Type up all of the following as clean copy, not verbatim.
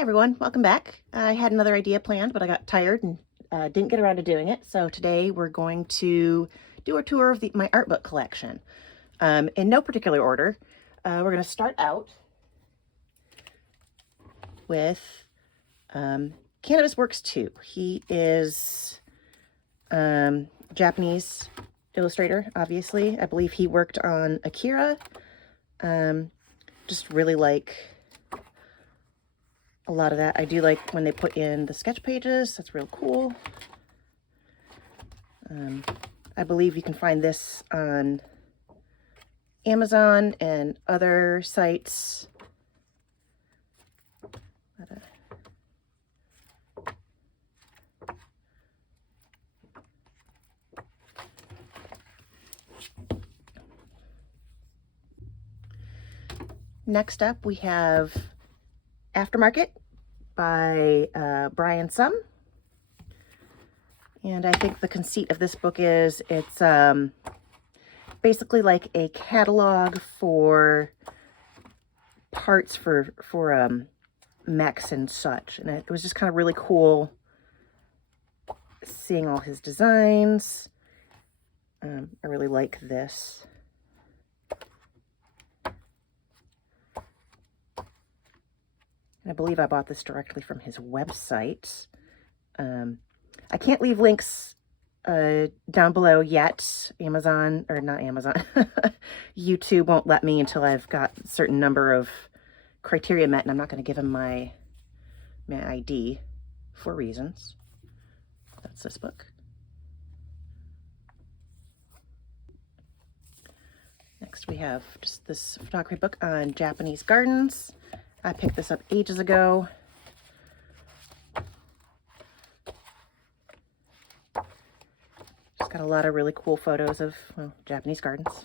Hey everyone, welcome back. I had another idea planned, but I got tired and didn't get around to doing it. So today we're going to do a tour of my art book collection. In no particular order, we're going to start out with Cannabis Works 2. He is Japanese illustrator, obviously. I believe he worked on Akira. Just really like a lot of that. I do like when they put in the sketch pages. That's real cool. I believe you can find this on Amazon and other sites. Next up, we have Aftermarket by Brian Sum. And I think the conceit of this book is it's basically like a catalog for parts for mechs and such. And it was just kind of really cool seeing all his designs. I really like this. I believe I bought this directly from his website. I can't leave links down below yet. Amazon, or not Amazon, YouTube won't let me until I've got a certain number of criteria met, and I'm not going to give him my ID for reasons. That's this book. Next we have just this photography book on Japanese gardens. I picked this up ages ago. Just got a lot of really cool photos of, well, Japanese gardens.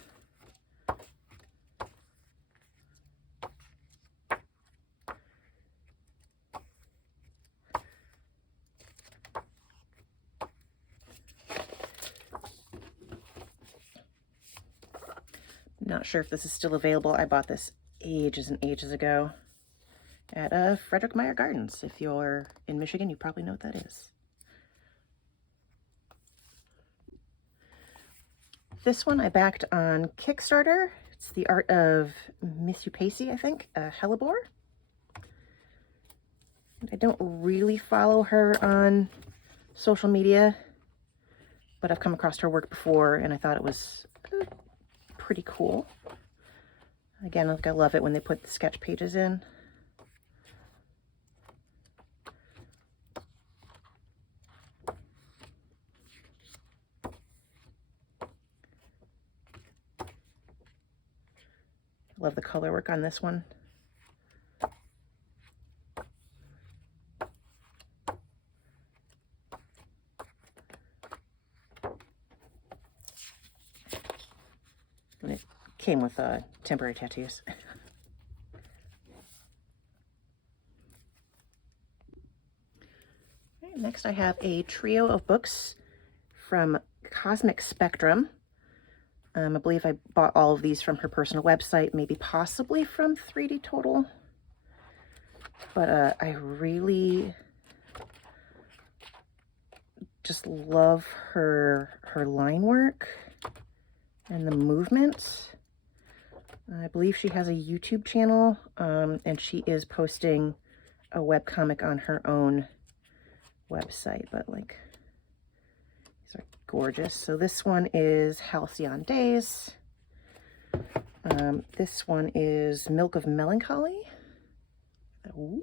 Not sure if this is still available. I bought this ages and ages ago at Frederick Meyer Gardens. If you're in Michigan, you probably know what that is. This one I backed on Kickstarter. It's the art of Miss Upasi, I think, Hellebore. I don't really follow her on social media, but I've come across her work before and I thought it was pretty cool. Again, like, I love it when they put the sketch pages in. Love the color work on this one. And it came with temporary tattoos. Right, next I have a trio of books from Cosmic Spectrum. I believe I bought all of these from her personal website, maybe possibly from 3D Total. But I really just love her line work and the movement. I believe she has a YouTube channel, and she is posting a webcomic on her own website, but like, these are gorgeous. So this one is Halcyon Days. This one is Milk of Melancholy. Ooh.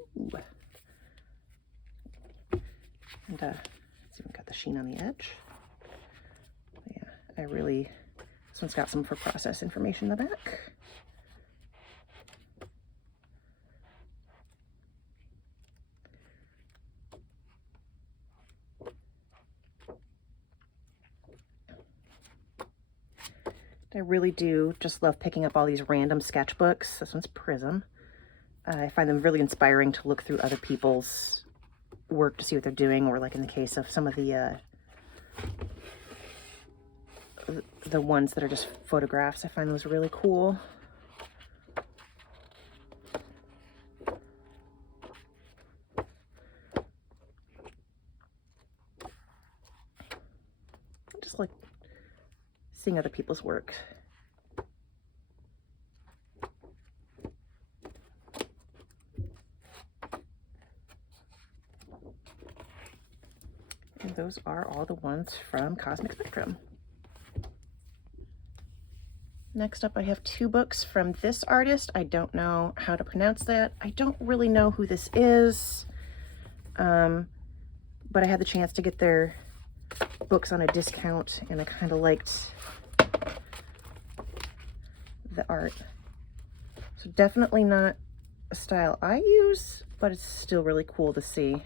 And it's even got the sheen on the edge. Yeah, this one's got some for process information in the back. I really do just love picking up all these random sketchbooks. This one's Prism. I find them really inspiring to look through other people's work to see what they're doing, or like in the case of some of the ones that are just photographs. I find those really cool. just like seeing other people's work. And those are all the ones from Cosmic Spectrum. Next up, I have 2 books from this artist. I don't know how to pronounce that. I don't really know who this is, but I had the chance to get their books on a discount, and I kind of liked the art. So definitely not a style I use, but it's still really cool to see.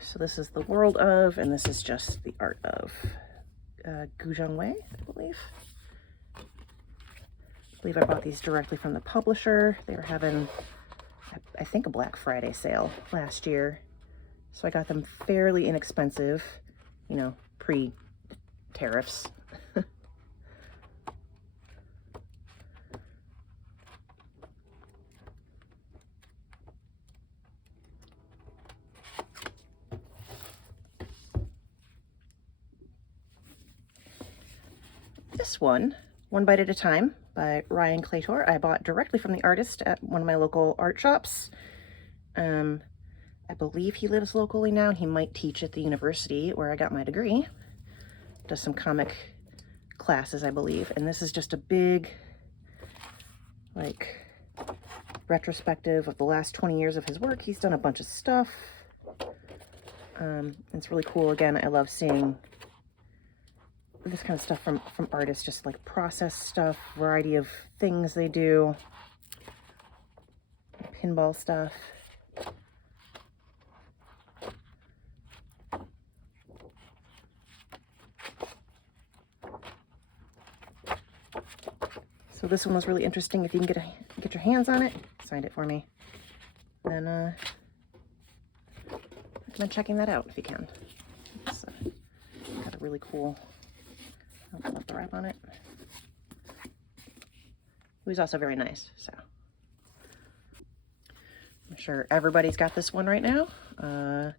So this is the world of, and this is just the art of Gu Zhongwei, I believe. I believe I bought these directly from the publisher. They were having, I think, a Black Friday sale last year. So I got them fairly inexpensive, you know, pre-tariffs. This one Bite at a Time by Ryan Claytor, I bought directly from the artist at one of my local art shops. I believe he lives locally now. He might teach at the university where I got my degree. Does some comic classes, I believe. And this is just a big, like, retrospective of the last 20 years of his work. He's done a bunch of stuff. It's really cool. Again, I love seeing this kind of stuff from artists, just like process stuff, variety of things they do, pinball stuff. So this one was really interesting. If you can get your hands on it, signed it for me. Then recommend checking that out if you can. It's got a really cool. I love the wrap on it. He was also very nice, so I'm sure everybody's got this one right now. The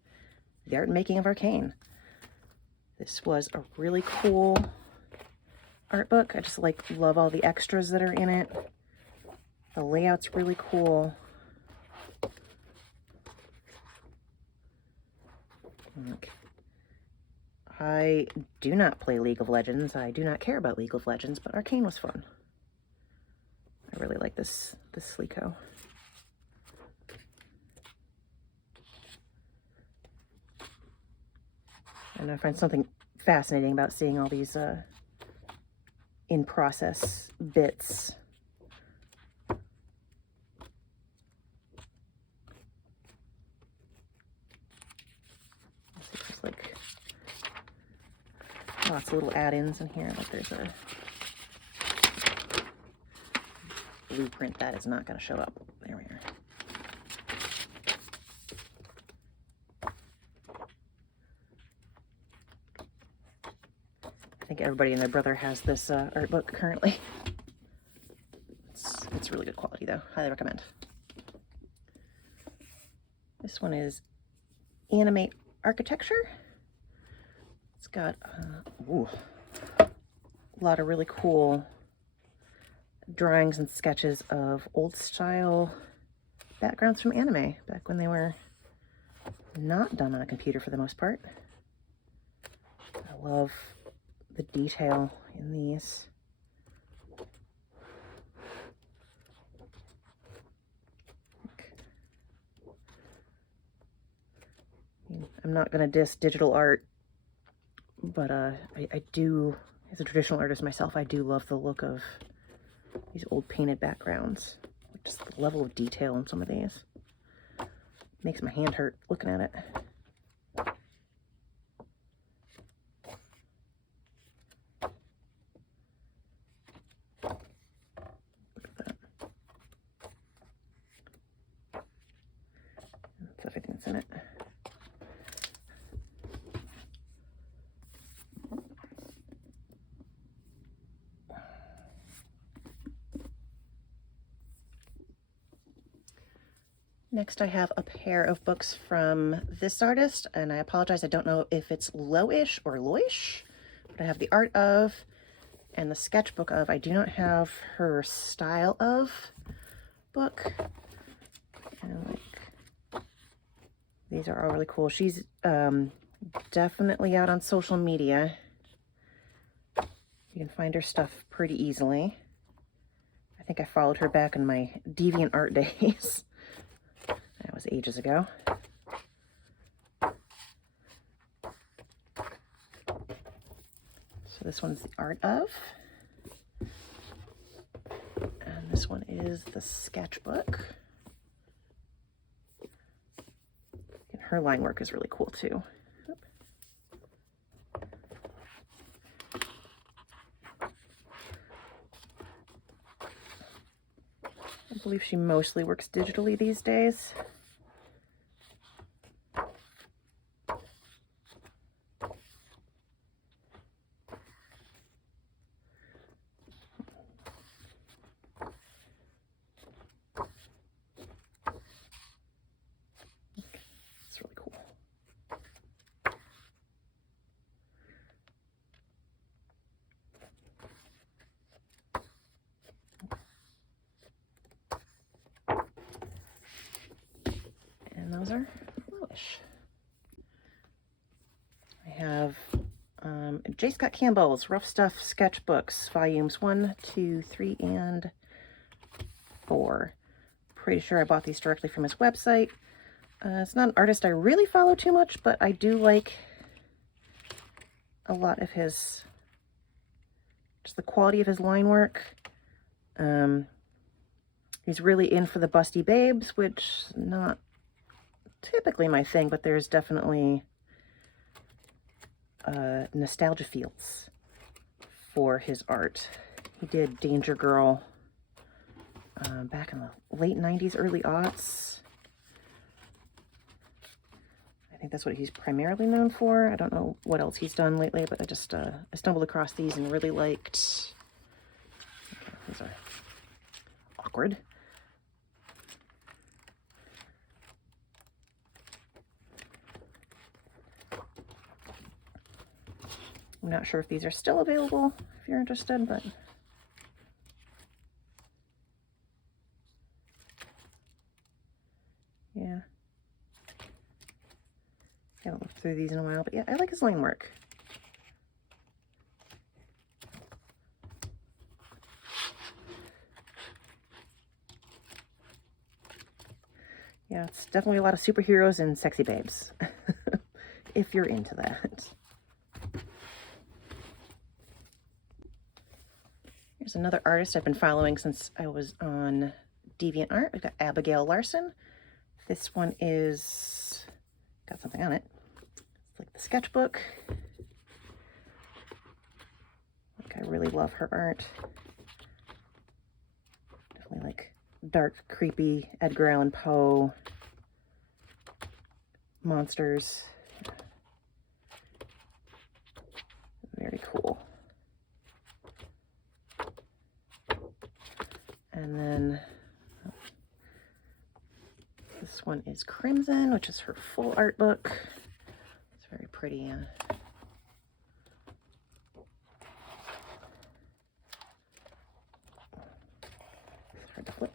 Art and Making of Arcane. This was a really cool art book. I just love all the extras that are in it. The layout's really cool. I do not play League of Legends. I do not care about League of Legends, but Arcane was fun. I really like this Sleeko. And I find something fascinating about seeing all these in-process bits. There's like lots of little add-ins in here. Like there's a blueprint that is not going to show up. There we are. I think everybody and their brother has this art book currently. It's really good quality though. Highly recommend. This one is Animate Architecture. It's got a lot of really cool drawings and sketches of old style backgrounds from anime, back when they were not done on a computer for the most part. I love the detail in these. I'm not going to diss digital art, but I do, as a traditional artist myself, I do love the look of these old painted backgrounds. Just the level of detail in some of these makes my hand hurt looking at it. Look at that. That's everything that's in it. Next, I have a pair of books from this artist, and I apologize, I don't know if it's Loish or Loish, but I have The Art Of and the Sketchbook Of. I do not have her Style Of book. And like, these are all really cool. She's definitely out on social media. You can find her stuff pretty easily. I think I followed her back in my DeviantArt days. That was ages ago. So this one's The Art Of. And this one is the Sketchbook. And her line work is really cool too. I believe she mostly works digitally these days. It's really cool. And those are Loish. I have J. Scott Campbell's Rough Stuff Sketchbooks, volumes 1, 2, 3, and 4. Pretty sure I bought these directly from his website. It's not an artist I really follow too much, but I do like a lot of his, just the quality of his line work. He's really in for the busty babes, which not typically my thing, but there's definitely nostalgia feels for his art. He did Danger Girl back in the late 90s, early aughts. I think that's what he's primarily known for. I don't know what else he's done lately, but I just I stumbled across these and really liked. Okay, these are awkward. I'm not sure if these are still available if you're interested, but yeah. I haven't looked through these in a while, but yeah, I like his line work. Yeah, it's definitely a lot of superheroes and sexy babes, if you're into that. Here's another artist I've been following since I was on DeviantArt. We've got Abigail Larson. This one is, got something on it. It's like the sketchbook. Like, I really love her art. Definitely like dark, creepy Edgar Allan Poe monsters. Very cool. And then this one is Crimson, which is her full art book. It's very pretty. It's hard to flip.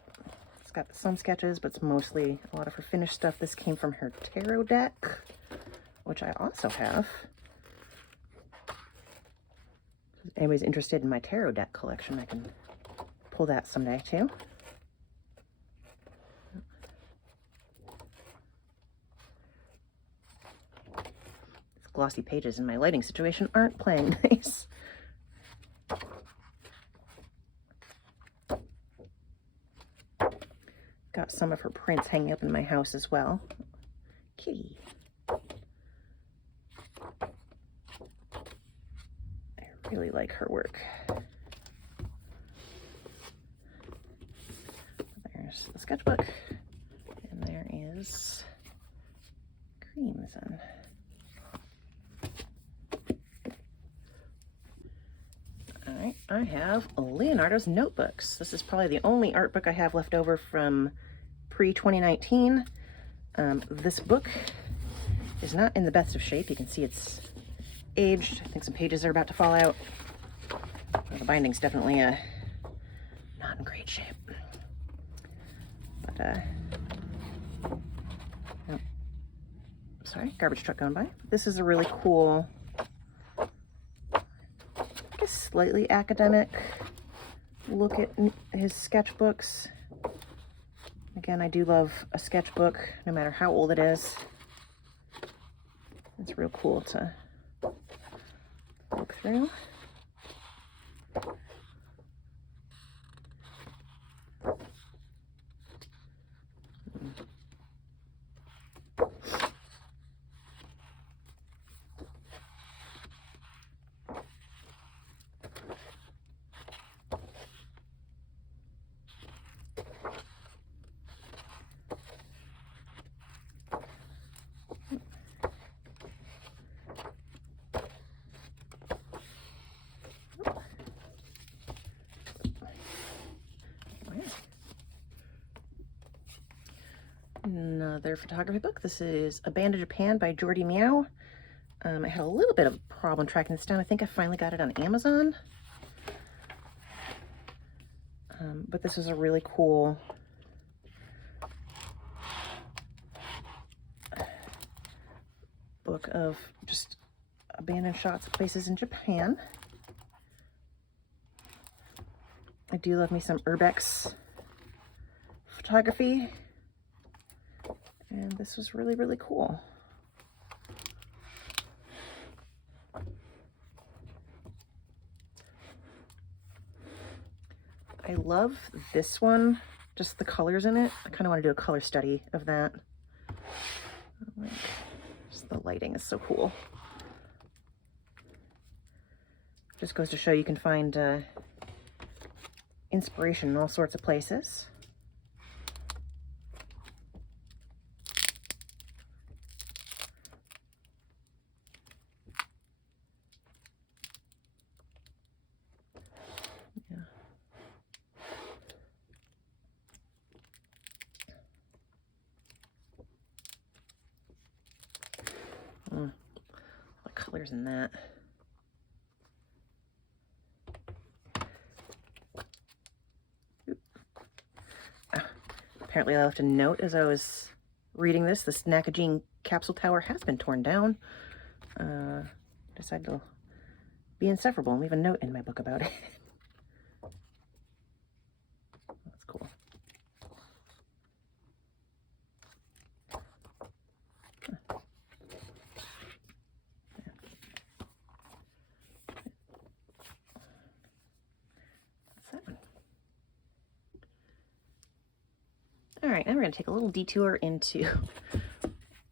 It's got some sketches, but it's mostly a lot of her finished stuff. This came from her tarot deck, which I also have. If anybody's interested in my tarot deck collection, I can pull that someday too. These glossy pages in my lighting situation aren't playing nice. Got some of her prints hanging up in my house as well. Kitty. I really like her work. There's the sketchbook, and there is Crimson. All right, I have Leonardo's Notebooks. This is probably the only art book I have left over from pre-2019. This book is not in the best of shape. You can see it's aged. I think some pages are about to fall out. Well, the binding's definitely not in great shape. But, oh, sorry, garbage truck going by. This is a really cool, I guess slightly academic look at his sketchbooks. Again, I do love a sketchbook, no matter how old it is. It's real cool to look through. Another photography book. This is Abandoned Japan by Jordy Meow. I had a little bit of a problem tracking this down. I think I finally got it on Amazon. But this is a really cool book of just abandoned shots of places in Japan. I do love me some urbex photography. And this was really, really cool. I love this one, just the colors in it. I kind of want to do a color study of that. Just the lighting is so cool. Just goes to show you can find inspiration in all sorts of places. The colors in that. Apparently I left a note as I was reading this. This Nakajin capsule tower has been torn down. Decided to be insufferable and leave a note in my book about it. That's cool. All right, now we're going to take a little detour into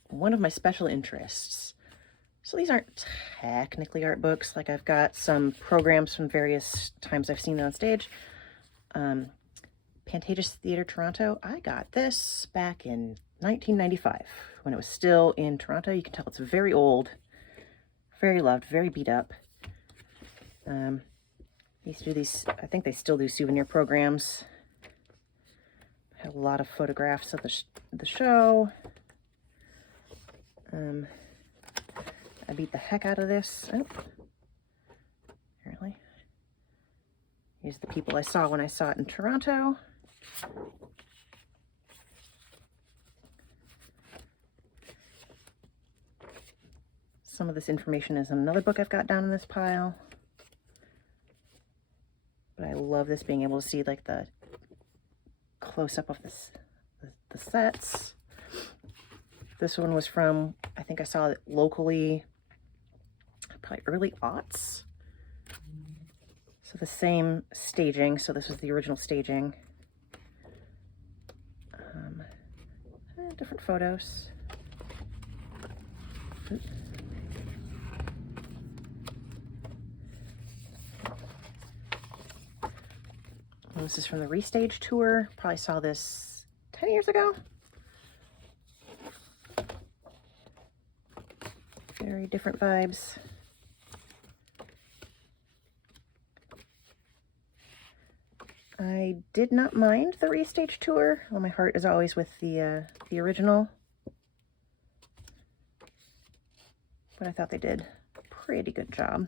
one of my special interests. So these aren't technically art books. Like, I've got some programs from various times I've seen them on stage. Pantages Theatre Toronto. I got this back in 1995 when it was still in Toronto. You can tell it's very old, very loved, very beat up. Used to do these, I think they still do souvenir programs. Had a lot of photographs of the show. I beat the heck out of this. Oh, apparently. Here's the people I saw when I saw it in Toronto. Some of this information is in another book I've got down in this pile. But I love this, being able to see like the close-up of the sets. This one was from, I think I saw it locally, probably early aughts. So the same staging, so this was the original staging. Different photos. Oops. This is from the Restage tour. Probably saw this 10 years ago. Very different vibes. I did not mind the restage tour. Well, my heart is always with the original. But I thought they did a pretty good job.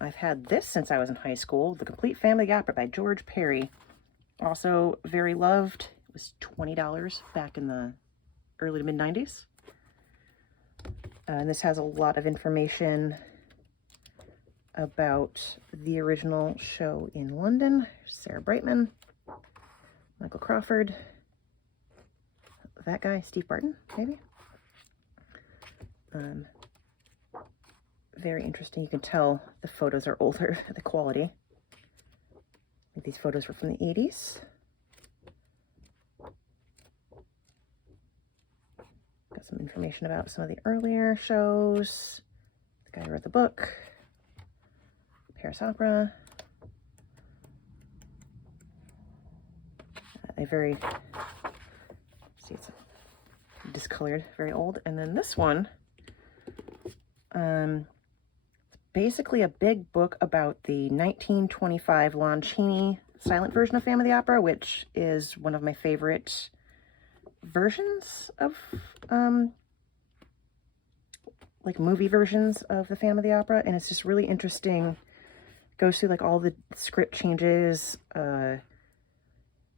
I've had this since I was in high school, The Complete Family Opera by George Perry. Also very loved. It was $20 back in the early to mid-90s. And this has a lot of information about the original show in London. Sarah Brightman, Michael Crawford, that guy, Steve Barton, maybe. Very interesting. You can tell the photos are older, the quality. These photos were from the 80s. Got some information about some of the earlier shows. The guy who wrote the book. Paris Opera. A very, see, it's discolored, very old. And then this one, basically a big book about the 1925 Lon Chaney silent version of Phantom of the Opera, which is one of my favorite versions of, like movie versions of the Phantom of the Opera. And it's just really interesting. Goes through like all the script changes.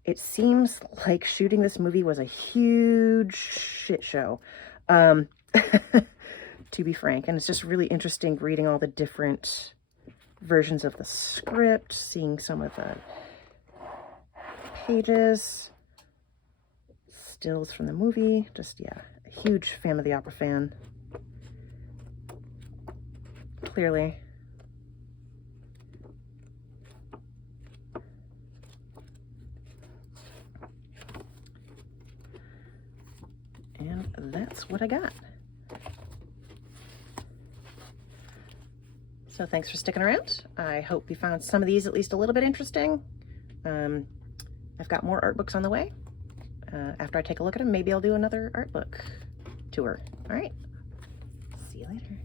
It seems like shooting this movie was a huge shit show. To be frank, and it's just really interesting reading all the different versions of the script, seeing some of the pages, stills from the movie. Just, yeah, a huge Phantom of the Opera fan. Clearly. And that's what I got. So thanks for sticking around. I hope you found some of these at least a little bit interesting. I've got more art books on the way. After I take a look at them, maybe I'll do another art book tour. All right. See you later.